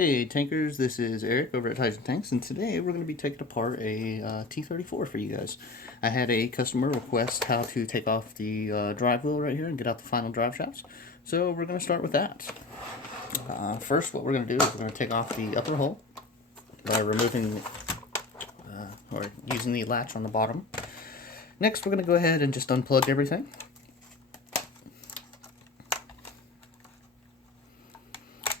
Hey tankers, this is Eric over at Taigen Tanks, and today we're going to be taking apart a T34 for you guys. I had a customer request how to take off the drive wheel right here and get out the final drive shafts, so we're going to start with that. First, what we're going to do is we're going to take off the upper hull by removing or using the latch on the bottom. Next, we're going to go ahead and just unplug everything.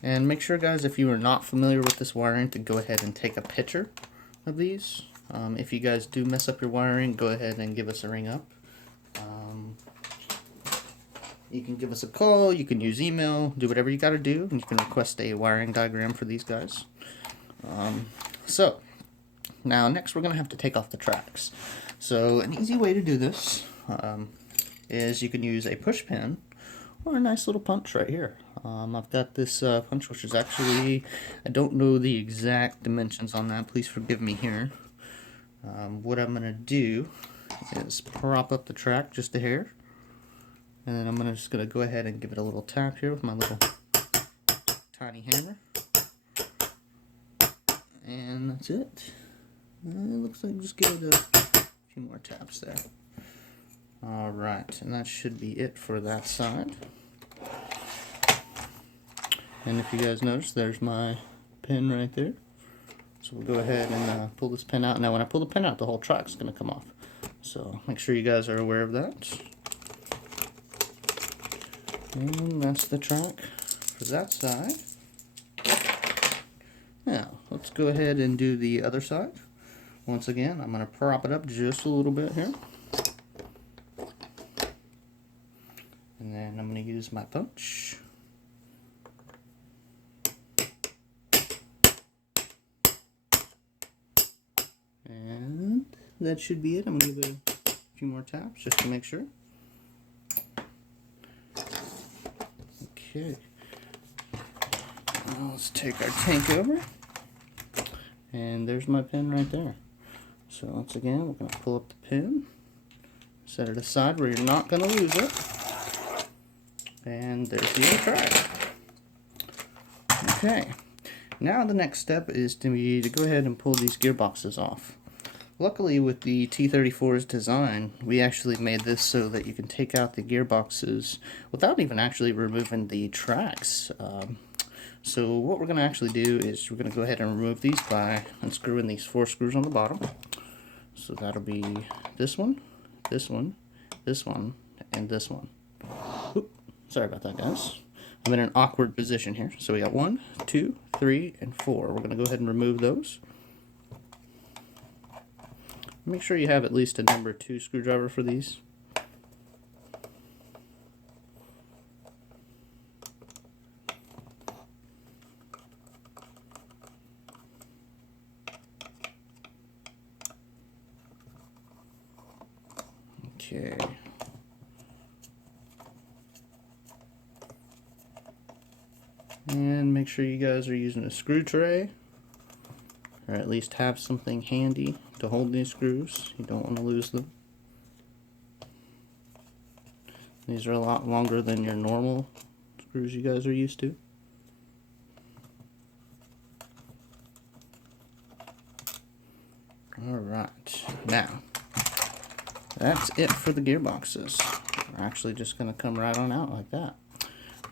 And make sure, guys, if you are not familiar with this wiring, to go ahead and take a picture of these. If you guys do mess up your wiring, go ahead and give us a ring up. You can give us a call, you can use email, do whatever you got to do, and you can request a wiring diagram for these guys. So, now next we're going to have to take off the tracks. So, an easy way to do this is you can use a push pin or a nice little punch right here. I've got this punch, which is actually, I don't know the exact dimensions on that, please forgive me here. What I'm going to do is prop up the track just a hair, and then I'm just going to go ahead and give it a little tap here with my little tiny hammer, and that's it. It looks like just give it a few more taps there. Alright, and that should be it for that side. And if you guys notice, there's my pin right there. So we'll go ahead and pull this pin out. Now when I pull the pin out, the whole track's going to come off. So make sure you guys are aware of that. And that's the track for that side. Now, let's go ahead and do the other side. Once again, I'm going to prop it up just a little bit here. And then I'm going to use my punch. And that should be it. I'm going to give it a few more taps just to make sure. Okay. Now let's take our tank over. And there's my pin right there. So once again, we're going to pull up the pin, set it aside where you're not going to lose it. And there's the other track. Okay. Now the next step is to go ahead and pull these gearboxes off. Luckily, with the T34's design, we actually made this so that you can take out the gearboxes without even actually removing the tracks. So what we're going to actually do is we're going to go ahead and remove these by unscrewing these 4 screws on the bottom. So that'll be this one, this one, this one, and this one. Oop, sorry about that, guys. I'm in an awkward position here. So we got 1, 2, 3, and 4. We're going to go ahead and remove those. Make sure you have at least a number 2 screwdriver for these. Okay. And make sure you guys are using a screw tray, or at least have something handy to hold these screws. You don't want to lose them. These are a lot longer than your normal screws you guys are used to. Alright, now that's it for the gearboxes. We're actually just going to come right on out like that.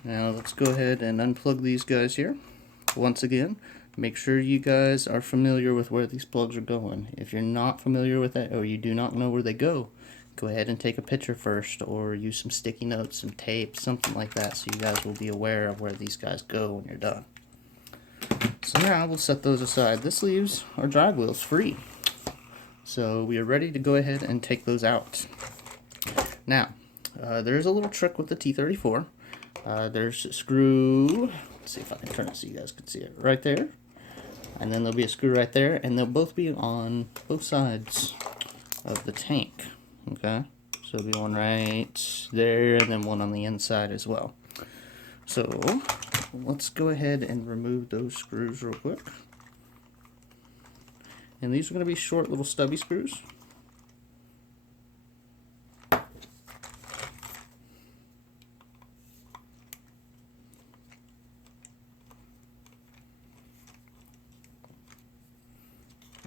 Now let's go ahead and unplug these guys here. Once again, make sure you guys are familiar with where these plugs are going. If you're not familiar with it, or you do not know where they go ahead and take a picture first, or use some sticky notes, some tape, something like that, so you guys will be aware of where these guys go when you're done. So now we'll set those aside. This leaves our drive wheels free. So we are ready to go ahead and take those out. Now, there's a little trick with the T34. There's a screw, let's see if I can turn it so you guys can see it, right there. And then there'll be a screw right there, and they'll both be on both sides of the tank. Okay, so there'll be one right there, and then one on the inside as well. So let's go ahead and remove those screws real quick. And these are going to be short little stubby screws.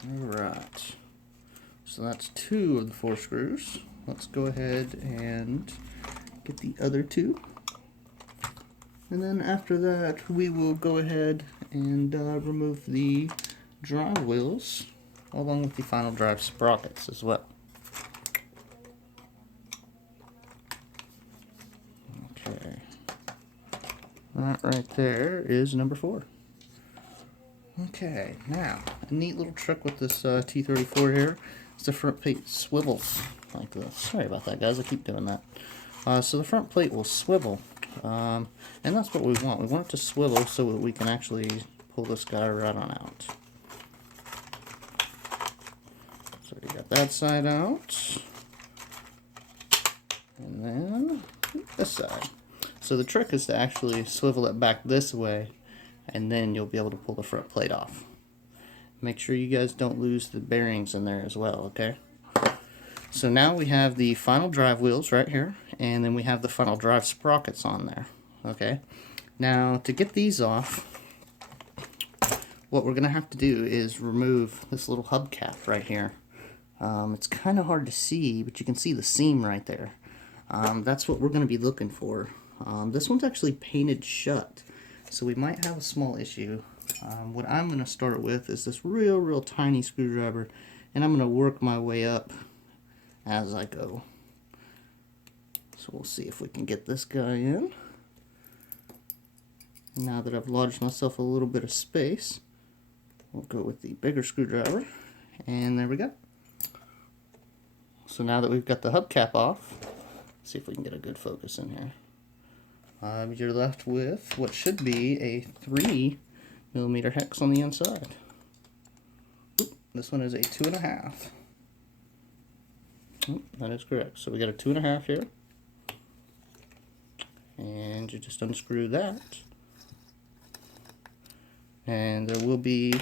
Alright, so that's 2 of the 4 screws. Let's go ahead and get the other 2. And then after that, we will go ahead and remove the drive wheels along with the final drive sprockets as well. Okay, that right there is number 4. Okay, now a neat little trick with this T34 here is the front plate swivels like this. Sorry about that, guys, I keep doing that. So the front plate will swivel, and that's what we want. We want it to swivel so that we can actually pull this guy right on out. So you got that side out, and then this side. So the trick is to actually swivel it back this way, and then you'll be able to pull the front plate off. Make sure you guys don't lose the bearings in there as well, okay? So now we have the final drive wheels right here, and then we have the final drive sprockets on there, okay? Now to get these off, what we're going to have to do is remove this little hubcap right here. It's kind of hard to see, but you can see the seam right there. That's what we're going to be looking for. This one's actually painted shut, so we might have a small issue. What I'm going to start with is this real tiny screwdriver, and I'm going to work my way up as I go. So we'll see if we can get this guy in. Now that I've lodged myself a little bit of space, we'll go with the bigger screwdriver, and there we go. So now that we've got the hubcap off, let's see if we can get a good focus in here. You're left with what should be a 3mm hex on the inside. Oop, this one is a 2.5. That is correct. So we got a 2.5 here, and you just unscrew that, and there will be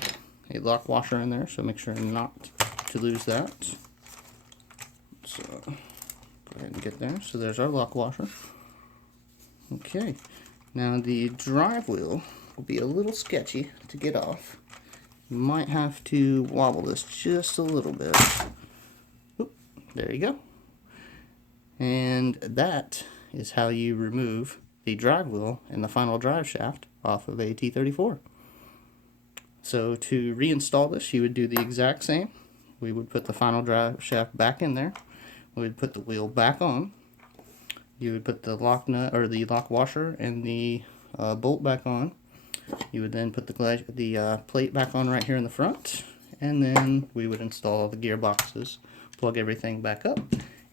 a lock washer in there, so make sure not to lose that. So go ahead and get there. So there's our lock washer. Okay, now the drive wheel will be a little sketchy to get off. You might have to wobble this just a little bit. Oop, there you go. And that is how you remove the drive wheel and the final drive shaft off of a T34. So to reinstall this, you would do the exact same. We would put the final drive shaft back in there. We would put the wheel back on. You would put the lock nut or the lock washer and the bolt back on. You would then put the plate back on right here in the front, and then we would install the gearboxes, plug everything back up,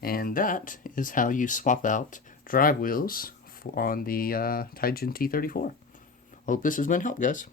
and that is how you swap out drive wheels on the Taigen T34. Hope this has been helpful, guys.